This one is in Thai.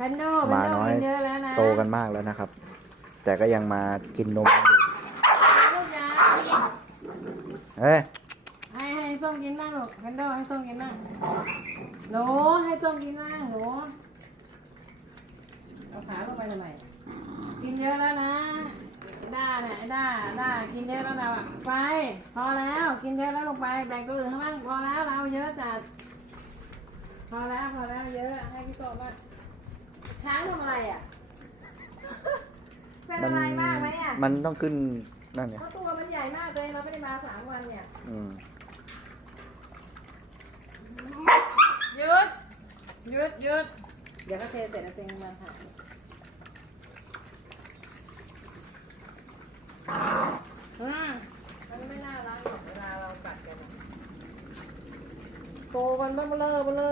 แพนโดหมาน้อยแพโดกิเยอะแล้วนะโตกันมากแล้วนะครับ แต่ก็ยังมากินนมกันอยู่ลูกยาเฮ้ยให้ให้ส้มกินบ้างลูกแพนโดให้ส้มกินบ้างหนูให้ส้มกินบ้างหนูเอาขาลงไปทำไมกินเยอะแล้วนะไอ้ด้าเนี่ยไอ้ด้าด้ากินเยอะแล้วเราอะไป พอแล้วกินเยอะแล้วลงไปแบ่งตัวอื่นข้างล่างพอแล้วเราเยอะจัดพอแล้วพอแล้วเยอะให้พี่โตบ้าง ช้างทำอะไรอะ เป็นอะไรมากไหมเนี่ยมันต้องขึ้นนั่นเนี่ย เพราะตัวมันใหญ่มากเลยเราไม่ได้มาสามวันเนี่ยอืมหยุดหยุดหยุดเดี๋ยวก็เทเสร็จแล้วเต็งมาถ่ายอืมมันไม่น่ารักหรอกเวลาเราตัดกันอะโตกันเบ้อเบลอเบลอ